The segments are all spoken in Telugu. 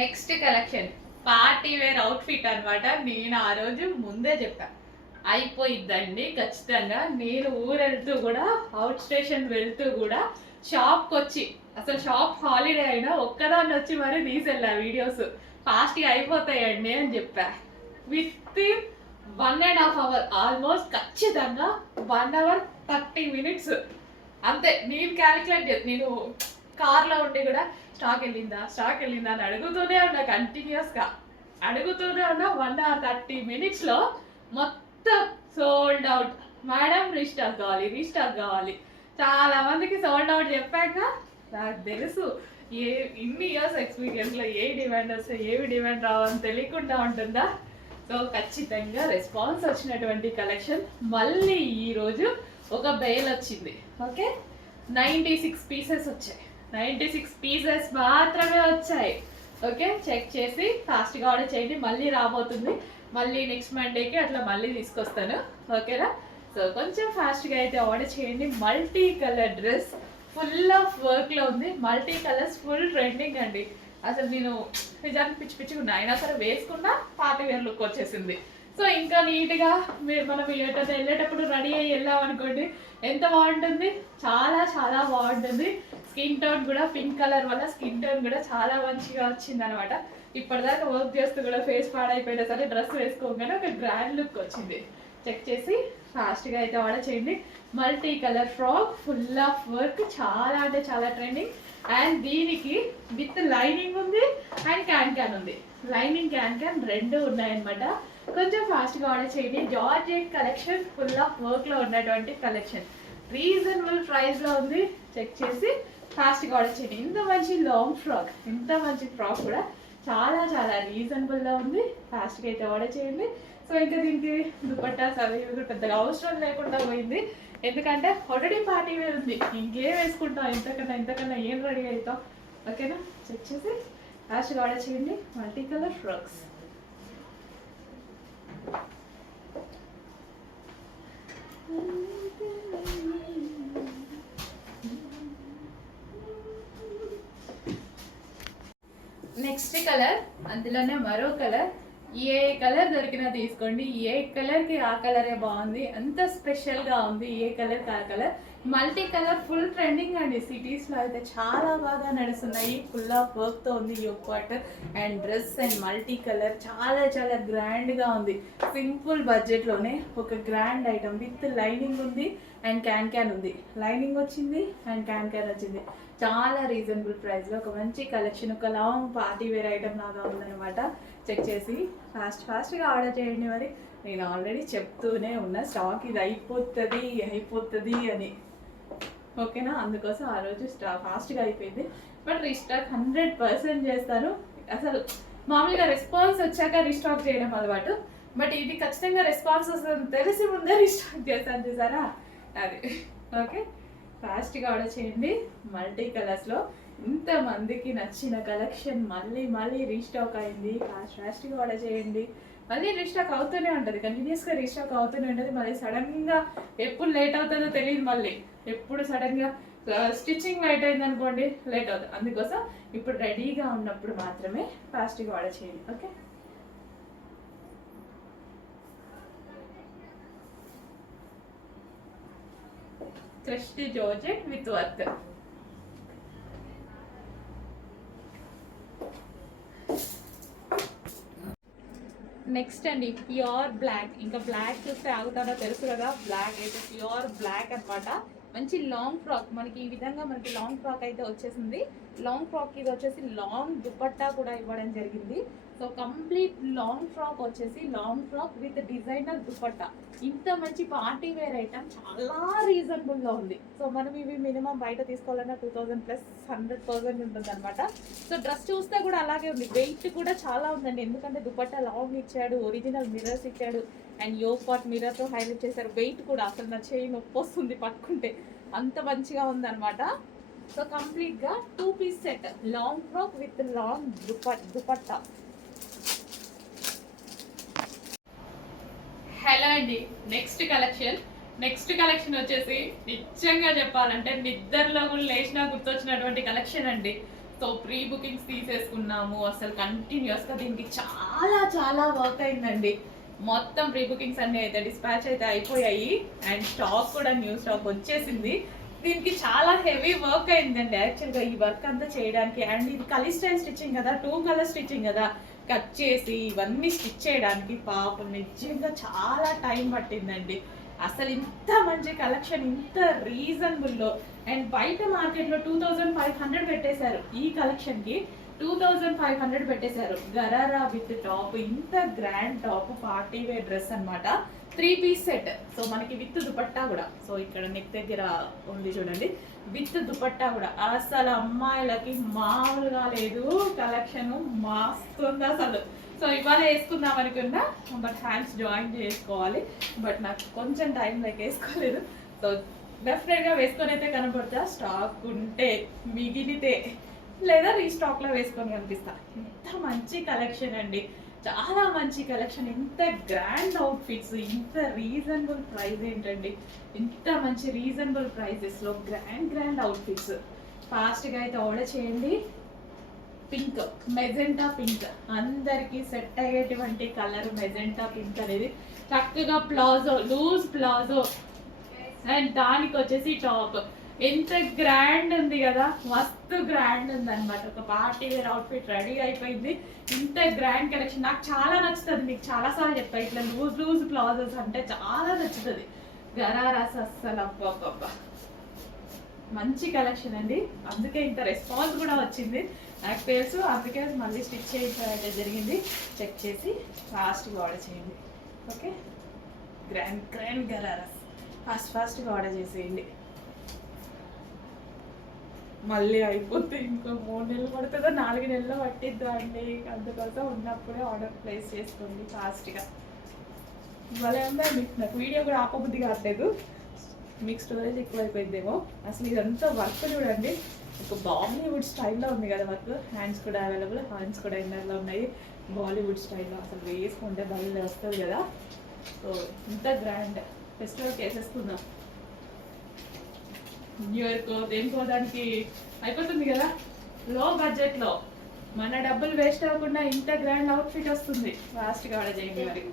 Next collection party wear outfit అనమాట. నేను ఆ రోజు ముందే చెప్పా అయిపోయిద్దండి ఖచ్చితంగా. నేను ఊరెళ్తూ కూడా అవుట్ స్టేషన్ వెళ్తూ కూడా షాప్కి వచ్చి, అసలు షాప్ హాలిడే అయినా ఒక్కదాన్ని వచ్చి మరి తీసెళ్ళా వీడియోస్. ఫాస్ట్గా అయిపోతాయండి అని చెప్పా. విత్ 1.5 hour ఆల్మోస్ట్ ఖచ్చితంగా 1 hour 30 minutes అంతే. నేను క్యాలిక్యులేట్ చేసి నేను కార్లో ఉండి కూడా స్టాక్ వెళ్ళిందా అని అడుగుతూనే ఉన్నా, కంటిన్యూస్గా అడుగుతూనే ఉన్నా. 1 hour 30 minutes మొత్తం సోల్డ్ అవుట్. మేడం రీస్టాక్ కావాలి. చాలా మందికి సోల్డ్ అవుట్ చెప్పాక నాకు తెలుసు ఇన్ని ఇయర్స్ ఎక్స్పీరియన్స్లో ఏ డిమాండ్ వస్తే ఏవి డిమాండ్ రావని తెలియకుండా ఉంటుందా. సో ఖచ్చితంగా రెస్పాన్స్ వచ్చినటువంటి కలెక్షన్. మళ్ళీ ఈరోజు ఒక బెయిల్ వచ్చింది. ఓకే, 96 pieces వచ్చాయి. 96 pieces మాత్రమే వచ్చాయి. ఓకే, చెక్ చేసి ఫాస్ట్గా ఆర్డర్ చేయండి. మళ్ళీ రాబోతుంది, మళ్ళీ నెక్స్ట్ మండేకి అట్లా మళ్ళీ తీసుకొస్తాను. ఓకేనా? సో కొంచెం ఫాస్ట్గా అయితే ఆర్డర్ చేయండి. Multi colour dress full of వర్క్లో ఉంది. మల్టీ కలర్స్ ఫుల్ ట్రెండింగ్ అండి. అసలు నేను నిజానికి పిచ్చి పిచ్చిగా అయినా సరే వేసుకున్నా పార్టీ వేర్ లుక్ వచ్చేసింది. సో ఇంకా నీట్గా మనం వెళ్ళేటప్పుడు రెడీ అయ్యి వెళ్ళామనుకోండి ఎంత బాగుంటుంది. చాలా చాలా బాగుంటుంది. స్కిన్ టోన్ కూడా పింక్ కలర్ వల్ల స్కిన్ టోన్ కూడా చాలా మంచిగా వచ్చింది అనమాట. ఇప్పటిదాకా వర్క్ చేస్తూ కూడా ఫేస్ పాడైపోయినా సరే డ్రెస్ వేసుకోగానే ఒక గ్రాండ్ లుక్ వచ్చింది. చెక్ చేసి ఫాస్ట్గా అయితే ఆర్డర్ చేయండి. Multi colour frock full of work, చాలా అంటే చాలా ట్రెండింగ్. అండ్ దీనికి విత్ లైనింగ్ ఉంది అండ్ క్యాన్ ఉంది. లైనింగ్ క్యాన్ రెండు ఉన్నాయన్నమాట. కొంచెం ఫాస్ట్గా ఆర్డర్ చేయండి. జార్జెట్ కలెక్షన్ ఫుల్ ఆఫ్ వర్క్లో ఉన్నటువంటి కలెక్షన్ రీజనబుల్ ప్రైస్లో ఉంది. చెక్ చేసి ఫాస్ట్గా ఆర్డర్ చేయండి. ఇంత మంచి లాంగ్ ఫ్రాక్, ఇంత మంచి ఫ్రాక్ కూడా చాలా చాలా రీజనబుల్లో ఉంది. ఫాస్ట్గా అయితే ఆర్డర్ చేయండి. సో ఇంకా దీనికి దుపట్టాస్ అవి పెద్దగా అవసరం లేకుండా పోయింది. ఎందుకంటే ఆల్రెడీ పార్టీ వేర్ ఉంది. ఇంకేం వేసుకుంటాం, ఇంతకన్నా ఏం రెడీ అవుతాం. ఓకేనా? చెక్ చేసి ఫాస్ట్గా ఆర్డర్ చేయండి. Multi colour frocks. Next colour, అందులోనే మరో కలర్. ఏ కలర్ దొరికినా తీసుకోండి. ఏ కలర్కి ఆ కలరే బాగుంది, అంత స్పెషల్గా ఉంది. ఏ కలర్కి ఆ colour. Multi colour full trending అండి. సిటీస్లో అయితే చాలా బాగా నడుస్తున్నాయి. ఫుల్ ఆఫ్ వర్క్తో ఉంది. Yoke part and dress and multi colour చాలా చాలా గ్రాండ్గా ఉంది. సింపుల్ బడ్జెట్లోనే ఒక గ్రాండ్ ఐటమ్ విత్ లైనింగ్ ఉంది అండ్ క్యాన్ ఉంది. లైనింగ్ వచ్చింది అండ్ క్యాన్ వచ్చింది. చాలా రీజనబుల్ ప్రైస్లో ఒక మంచి కలెక్షన్, ఒక లాంగ్ పార్టీ వేర్ ఐటమ్ లాగా ఉందన్నమాట. చెక్ చేసి ఫాస్ట్గా ఆర్డర్ చేయండి. మరి నేను ఆల్రెడీ చెప్తూనే ఉన్నా స్టాక్ ఇది అయిపోతుంది అని. ఓకేనా? అందుకోసం ఆ రోజు ఫాస్ట్గా అయిపోయింది. బట్ రీస్టాక్ 100% చేస్తాను. అసలు మామూలుగా రెస్పాన్స్ వచ్చాక రీస్టాక్ చేయడం అలవాటు. బట్ ఇది ఖచ్చితంగా రెస్పాన్స్ వస్తుంది తెలిసి ముందే రీస్టాక్ చేస్తాను. చూసారా? అది ఓకే. ఫాస్ట్గా ఆర్డర్ చేయండి. మల్టీ కలర్స్లో ఇంతమందికి నచ్చిన కలెక్షన్ మళ్ళీ రీస్టాక్ అయింది. ఫాస్ట్గా ఆర్డర్ చేయండి. మళ్ళీ రీస్టాక్ అవుతూనే ఉంటుంది, కంటిన్యూస్గా రీస్టాక్ అవుతూనే ఉంటుంది. మళ్ళీ సడన్గా ఎప్పుడు లేట్ అవుతుందో తెలియదు. మళ్ళీ ఎప్పుడు సడన్గా స్టిచ్చింగ్ లేట్ అయింది అనుకోండి లేట్ అవుతుంది. అందుకోసం ఇప్పుడు రెడీగా ఉన్నప్పుడు మాత్రమే ఫాస్ట్గా ఆర్డర్ చేయండి. Okay. Crushed georgette with work. Next అండి ప్యూర్ బ్లాక్. ఇంకా బ్లాక్ చూస్తే ఆగుతారో తెలుసు కదా. బ్లాక్ అయితే ప్యూర్ బ్లాక్ అనమాట. మంచి లాంగ్ ఫ్రాక్. మనకి ఈ విధంగా మనకి లాంగ్ ఫ్రాక్ అయితే వచ్చేసింది. లాంగ్ ఫ్రాక్ ఇది వచ్చేసి లాంగ్ దుపట్టా కూడా ఇవ్వడం జరిగింది. సో కంప్లీట్ లాంగ్ ఫ్రాక్ వచ్చేసి long frock with designer dupatta. ఇంత మంచి పార్టీ వేర్ ఐటమ్ చాలా రీజనబుల్లో ఉంది. సో మనం ఇవి మినిమం బయట తీసుకోవాలన్నా 2000+ 100% ఉంటుంది అనమాట. సో డ్రెస్ చూస్తే కూడా అలాగే ఉంది. వెయిట్ కూడా చాలా ఉందండి. ఎందుకంటే దుపట్టా లాంగ్ ఇచ్చాడు, ఒరిజినల్ మిర్రర్స్ ఇచ్చాడు అండ్ యోక్ పార్ట్ మిర్రర్తో హైలైట్ చేశారు. వెయిట్ కూడా అసలు నా చేయి నొప్పి వస్తుంది పట్టుకుంటే, అంత మంచిగా ఉందన్నమాట. సో కంప్లీట్గా 2 piece set long frock with long dupatta. Hello అండి. నెక్స్ట్ కలెక్షన్ వచ్చేసి నిజంగా చెప్పాలంటే నిద్రలో కూడా లేచినా గుర్తొచ్చినటువంటి కలెక్షన్ అండి. సో ప్రీ బుకింగ్స్ తీసేసుకున్నాము. అసలు కంటిన్యూస్గా దీనికి చాలా చాలా వర్క్ అయిందండి. మొత్తం ప్రీ బుకింగ్స్ అన్నీ అయితే డిస్పాచ్ అయితే అయిపోయాయి అండ్ స్టాక్ కూడా న్యూ స్టాక్ వచ్చేసింది. దీనికి చాలా హెవీ వర్క్ అయిందండి యాక్చువల్గా ఈ వర్క్ అంతా చేయడానికి. అండ్ ఇది కలీ స్టైల్ స్టిచ్చింగ్ కదా, 2 కలర్ స్టిచ్చింగ్ కదా, కట్ చేసి ఇవన్నీ స్టిచ్ చేయడానికి పాపం నిజంగా చాలా టైం పట్టిందండి. అసలు ఇంత మంచి కలెక్షన్ ఇంత రీజనబుల్లో అండ్ బయట మార్కెట్లో 2500 పెట్టేశారు. ఈ కలెక్షన్కి 2500 పెట్టేశారు. గరారా విత్ టాప్, ఇంత grand top, party wear dress అనమాట. 3 పీస్ సెట్. సో మనకి విత్ దుపట్టా కూడా. సో ఇక్కడ నెక్ దగ్గర ఉంది చూడండి, విత్ దుపట్టా కూడా. అసలు అమ్మాయిలకి మామూలుగా లేదు కలెక్షన్, మస్తుంది అసలు. సో ఇవాళ వేసుకుందాం అనుకున్నా, బట్ హ్యాండ్స్ జాయిన్ చేసుకోవాలి. బట్ నాకు కొంచెం టైం లేక వేసుకోలేదు. సో డెఫినెట్గా వేసుకొని అయితే కనపడతా, స్టాక్ ఉంటే మిగిలితే, లేదా రీస్టాక్లో వేసుకొని కనిపిస్తా. ఇంత మంచి కలెక్షన్ అండి, చాలా మంచి కలెక్షన్. ఇంత గ్రాండ్ అవుట్ఫిట్స్, ఇంత రీజనబుల్ ప్రైస్ ఏంటండి, ఇంత మంచి రీజనబుల్ ప్రైజెస్లో గ్రాండ్ అవుట్ఫిట్స్. ఫాస్ట్గా అయితే ఆర్డర్ చేయండి. పింక్, మెజెంటా పింక్, అందరికీ సెట్ అయ్యేటువంటి కలర్ మెజెంటా పింక్ అనేది. చక్కగా ప్లాజో, లూజ్ ప్లాజో అండ్ దానికి వచ్చేసి టాప్. ఎంత గ్రాండ్ ఉంది కదా, మస్తు గ్రాండ్ ఉంది అనమాట. ఒక పార్టీ వేర్ అవుట్ఫిట్ రెడీ అయిపోయింది. ఇంత గ్రాండ్ కలెక్షన్ నాకు చాలా నచ్చుతుంది. మీకు చాలాసార్లు చెప్పాను, ఇట్లా లూజ్ ప్లాజోస్ అంటే చాలా నచ్చుతుంది. గరారాస్ అస్సలు అబ్బా మంచి కలెక్షన్ అండి. అందుకే ఇంత రెస్పాన్స్ కూడా వచ్చింది నాకు తెలుసు. అందుకే మళ్ళీ స్టిచ్ చేయించడం జరిగింది. చెక్ చేసి ఫాస్ట్గా ఆర్డర్ చేయండి. ఓకే, గ్రాండ్ గరారాస్ ఫాస్ట్గా ఆర్డర్ చేసేయండి. మళ్ళీ అయిపోతే ఇంకో 3 నెలలు పడుతుందో 4 నెలలు పట్టిద్దు అండి. అందుకోసం ఉన్నప్పుడే ఆర్డర్ ప్లేస్ చేసుకోండి ఫాస్ట్గా. ఇవాళ ఉందండి, నాకు వీడియో కూడా ఆపబుద్ధి కావట్లేదు. మీకు స్టోరేజ్ ఎక్కువైపోయిందేమో. అసలు ఇదంతా వర్క్ చూడండి, ఒక బాలీవుడ్ స్టైల్లో ఉంది కదా వర్క్. హ్యాండ్స్ కూడా అవైలబుల్, హ్యాండ్స్ కూడా ఇన్నర్లో ఉన్నాయి బాలీవుడ్ స్టైల్లో. అసలు వేసుకుంటే బయలు వస్తుంది కదా. సో ఇంత గ్రాండ్ ఫెస్టివల్కి వేసేసుకుందాం. న్యూ ఇయర్కో దేనికో దానికి అయిపోతుంది కదా. లో బడ్జెట్లో మన డబ్బులు వేస్ట్ అవ్వకుండా ఇంత గ్రాండ్ అవుట్ఫిట్ వస్తుంది. ఫాస్ట్గా ఆర్డర్ చేయండి మరి.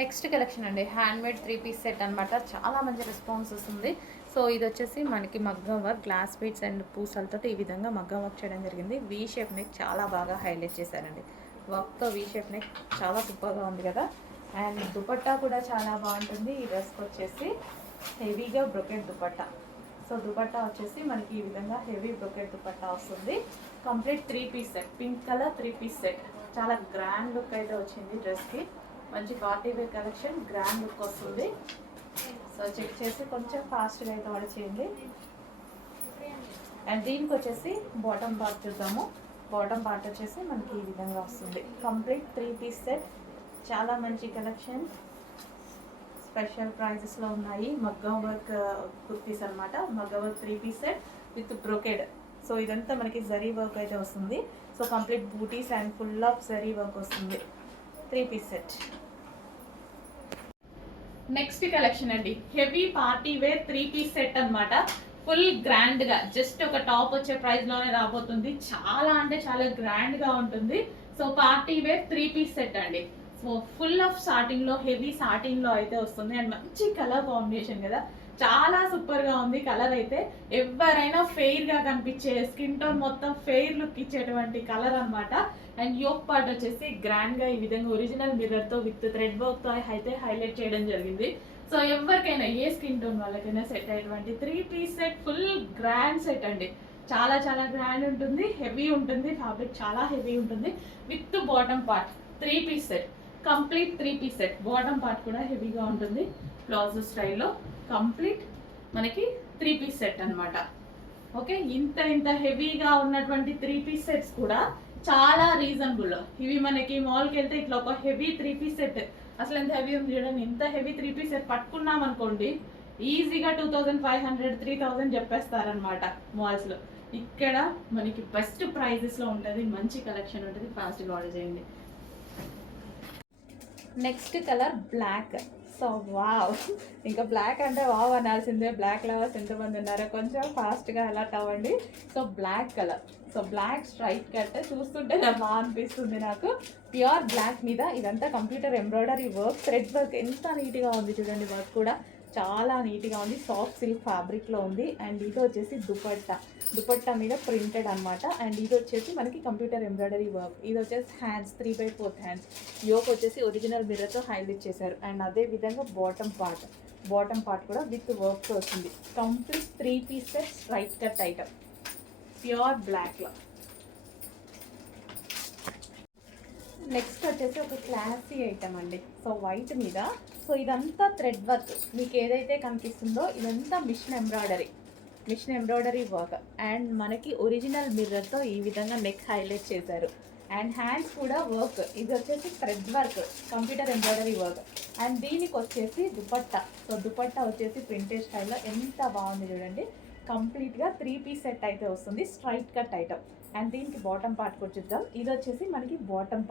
నెక్స్ట్ కలెక్షన్ అండి, హ్యాండ్మేడ్ 3 పీస్ సెట్ అనమాట. చాలా మంచి రెస్పాన్స్ వస్తుంది. సో ఇది వచ్చేసి మనకి మగ్గం వర్క్, గ్లాస్ బీడ్స్ అండ్ పూసలతో ఈ విధంగా మగ్గం వర్క్ చేయడం జరిగింది. వీ షేప్ నెక్ చాలా బాగా హైలైట్ చేశారండి. వర్క్తో వీ షేప్ నెక్ చాలా సూపర్గా ఉంది కదా. అండ్ దుపట్టా కూడా చాలా బాగుంటుంది. ఈ డ్రెస్కి వచ్చేసి హెవీగా బ్రొకెట్ దుపట్టా. సో దుపట్టా వచ్చేసి మనకి ఈ విధంగా హెవీ బ్రొకెట్ దుపట్టా వస్తుంది. Complete 3 piece set, pink colour 3 piece set. చాలా గ్రాండ్ లుక్ అయితే వచ్చింది డ్రెస్కి. మంచి party wear collection, grand look వస్తుంది. సో చెక్ చేసి కొంచెం ఫాస్ట్గా అయితే ఆర్డర్ చేయండి. అండ్ దీనికి వచ్చేసి బాటమ్ పార్ట్ చూద్దాము. బాటమ్ పార్ట్ వచ్చేసి మనకి ఈ విధంగా వస్తుంది. కంప్లీట్ 3 పీస్ సెట్, చాలా మంచి కలెక్షన్. స్పెషల్ ప్రైజెస్లో ఉన్నాయి. మగ్గం వర్క్ కుర్తీస్ అనమాట. మగ్గం work 3 piece set with brocade. So ఇదంతా మనకి జరీ వర్క్ అయితే వస్తుంది. So complete butis and full of zari work వస్తుంది. 3 పీస్ సెట్. నెక్స్ట్ కలెక్షన్ అండి, heavy party wear 3 piece set అనమాట. ఫుల్ గ్రాండ్గా, జస్ట్ ఒక టాప్ వచ్చే ప్రైస్లోనే రాబోతుంది. చాలా అంటే చాలా గ్రాండ్గా ఉంటుంది. So party wear 3 piece set అండి. సో ఫుల్ ఆఫ్ సాటిన్లో, హెవీ సాటిన్లో అయితే వస్తుంది. అండ్ మంచి కలర్ కాంబినేషన్ కదా, చాలా సూపర్గా ఉంది కలర్ అయితే. ఎవరైనా ఫెయిర్గా కనిపించే, స్కిన్ టోన్ మొత్తం ఫెయిర్ లుక్ ఇచ్చేటువంటి కలర్ అనమాట. అండ్ యోక్ పార్ట్ వచ్చేసి గ్రాండ్గా ఈ విధంగా ఒరిజినల్ మిర్రర్తో విత్ థ్రెడ్ వర్క్తో అయితే హైలైట్ చేయడం జరిగింది. సో ఎవరికైనా ఏ స్కిన్ టోన్ వాళ్ళకైనా సెట్ అయ్యేటువంటి 3 piece set, full grand set అండి. చాలా చాలా గ్రాండ్ ఉంటుంది, హెవీ ఉంటుంది, ఫ్యాబ్రిక్ చాలా హెవీ ఉంటుంది. With bottom part 3 piece set, complete 3 piece set. Bottom part కూడా హెవీగా ఉంటుంది, ప్లాజో స్టైల్లో. కంప్లీట్ మనకి 3 పీస్ సెట్ అనమాట. ఓకే, ఇంత హెవీగా ఉన్నటువంటి 3 పీస్ సెట్స్ కూడా చాలా రీజనబుల్. ఇవి మనకి మాల్కి వెళ్తే ఇట్లా ఒక హెవీ 3 పీస్ సెట్, అసలు ఎంత హెవీ ఉంది చూడండి. ఇంత హెవీ 3 పీస్ సెట్ పట్టుకున్నాం అనుకోండి, ఈజీగా 2500, 3000 చెప్పేస్తారనమాట మాల్స్లో. ఇక్కడ మనకి బెస్ట్ ప్రైజెస్లో ఉంటుంది, మంచి కలెక్షన్ ఉంటుంది. ఫాస్ట్గా ఆర్డర్ చేయండి. Next colour black. So wow, ఇంకా బ్లాక్ అంటే వావ్ అనాల్సిందే. బ్లాక్ లవర్స్ ఎంతమంది ఉన్నారో కొంచెం ఫాస్ట్గా అలర్ట్ అవ్వండి. So black colour, so black straight cut చూస్తుంటే నాకు బాగా అనిపిస్తుంది. నాకు ప్యూర్ బ్లాక్ మీద ఇదంతా computer embroidery work, thread work ఎంత నీట్గా ఉంది చూడండి. వర్క్ కూడా చాలా నీట్గా ఉంది. సాఫ్ట్ సిల్క్ ఫ్యాబ్రిక్లో ఉంది. అండ్ ఇది వచ్చేసి దుపట్టా, దుపట్టా మీద ప్రింటెడ్ అనమాట. అండ్ ఇది వచ్చేసి మనకి కంప్యూటర్ ఎంబ్రాయిడరీ వర్క్. ఇది వచ్చేసి హ్యాండ్స్ 3/4 హ్యాండ్స్. యోక్ వచ్చేసి ఒరిజినల్ మిర్రర్తో హైలైట్ చేశారు. అండ్ అదే విధంగా బాటమ్ పార్ట్ కూడా విత్ వర్క్తో వచ్చింది. కంప్లీట్ 3 piece set straight cut item pure బ్లాక్లో. నెక్స్ట్ వచ్చేసి ఒక క్లాసీ ఐటమ్ అండి. సో వైట్ మీద, సో ఇదంతా థ్రెడ్ వర్క్. మీకు ఏదైతే కనిపిస్తుందో ఇదంతా మిషన్ ఎంబ్రాయిడరీ వర్క్. అండ్ మనకి ఒరిజినల్ మిర్రర్తో ఈ విధంగా నెక్ హైలైట్ చేశారు. అండ్ హ్యాండ్స్ కూడా వర్క్. ఇది వచ్చేసి thread work, computer embroidery work. And దీనికి వచ్చేసి దుపట్టా. సో దుపట్టా వచ్చేసి ప్రింటెడ్ స్టైల్లో ఎంత బాగుంది చూడండి. కంప్లీట్గా 3 పీస్ సెట్ అయితే వస్తుంది, స్ట్రైట్ కట్ ఐటమ్. అండ్ దీనికి బాటమ్ పార్ట్ కూడా చూద్దాం. ఇది వచ్చేసి మనకి బాటమ్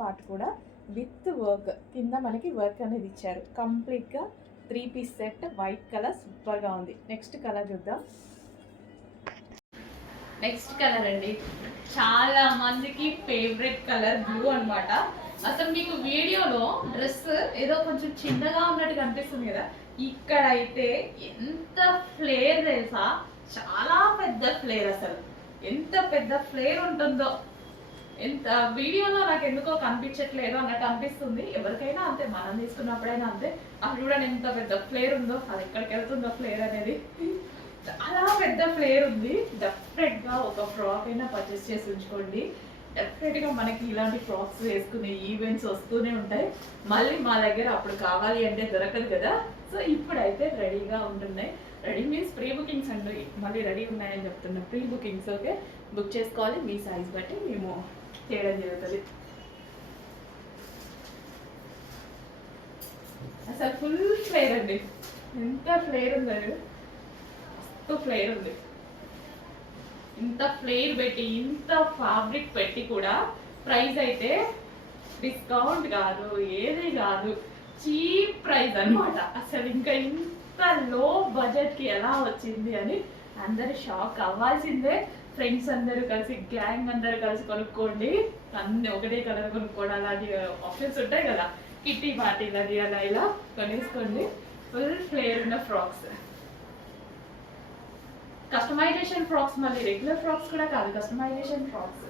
పార్ట్ కూడా విత్ వర్క్, కింద మనకి వర్క్ అనేది ఇచ్చారు. కంప్లీట్గా 3 పీస్ సెట్, వైట్ కలర్ సూపర్గా ఉంది. నెక్స్ట్ కలర్ చూద్దాం. నెక్స్ట్ కలర్ అండి, చాలా మందికి ఫేవరెట్ కలర్ బ్లూ అనమాట. అసలు మీకు వీడియోలో డ్రెస్ ఏదో కొంచెం చిన్నగా ఉన్నట్టు కనిపిస్తుంది కదా, ఇక్కడ అయితే ఎంత ఫ్లేర్ తెలుసా, చాలా పెద్ద ఫ్లేర్. అసలు ఎంత పెద్ద ఫ్లేర్ ఉంటుందో, ఎంత వీడియోలో నాకు ఎందుకో కనిపించట్లేదు అన్నట్టు అనిపిస్తుంది. ఎవరికైనా అంతే, మనం తీసుకున్నప్పుడైనా అంతే. అక్కడ చూడండి ఎంత పెద్ద ఫ్లేర్ ఉందో, అది ఎక్కడికి వెళ్తుందో ఫ్లేర్ అనేది. చాలా పెద్ద ఫ్లేర్ ఉంది. డెఫినెట్గా ఒక ఫ్రాక్ అయినా పర్చేస్ చేసి ఉంచుకోండి. డెఫినెట్గా మనకి ఇలాంటి ఫ్రాక్స్ వేసుకునే ఈవెంట్స్ వస్తూనే ఉంటాయి. మళ్ళీ మా దగ్గర అప్పుడు కావాలి అంటే దొరకదు కదా. సో ఇప్పుడైతే రెడీగా ఉంటున్నాయి. రెడీ మీన్స్ ప్రీ బుకింగ్స్ అండి, మళ్ళీ రెడీ ఉన్నాయని చెప్తున్నా. ప్రీ బుకింగ్స్ ఓకే, బుక్ చేసుకోవాలి. మీ సైజ్ బట్టి మేము చేయడం జరుగుతుంది. అసలు ఫుల్ ఫ్లేర్ అండి, ఎంత ఫ్లేర్ ఉందండి, మస్తు ఫ్లేర్ ఉంది. ఇంత ఫ్లేర్ పెట్టి, ఇంత ఫ్యాబ్రిక్ పెట్టి కూడా ప్రైస్ అయితే డిస్కౌంట్ కాదు, ఏది కాదు, చీప్ ప్రైస్ అనమాట. అసలు ఇంకా ఇంత లో బడ్జెట్కి ఎలా వచ్చింది అని అందరు షాక్ అవ్వాల్సిందే. ఫ్రెండ్స్ అందరూ కలిసి, గ్యాంగ్ అందరూ కలిసి కొనుక్కోండి. అన్ని ఒకటే కలర్ కొనుక్కోవడం అలాంటి ఆప్షన్స్ ఉంటాయి కదా, కిట్టి పార్టీలు అది అలా ఇలా కొనేసుకోండి. ఫుల్ ఫ్లేర్ ఉన్న ఫ్రాక్స్, కస్టమైజేషన్ ఫ్రాక్స్, మళ్ళీ రెగ్యులర్ ఫ్రాక్స్ కూడా కాదు, కస్టమైజేషన్ ఫ్రాక్స్.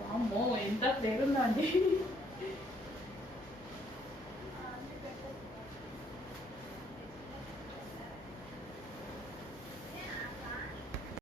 వామ్మో ఎంత ఫ్లేర్ ఉందా అండి.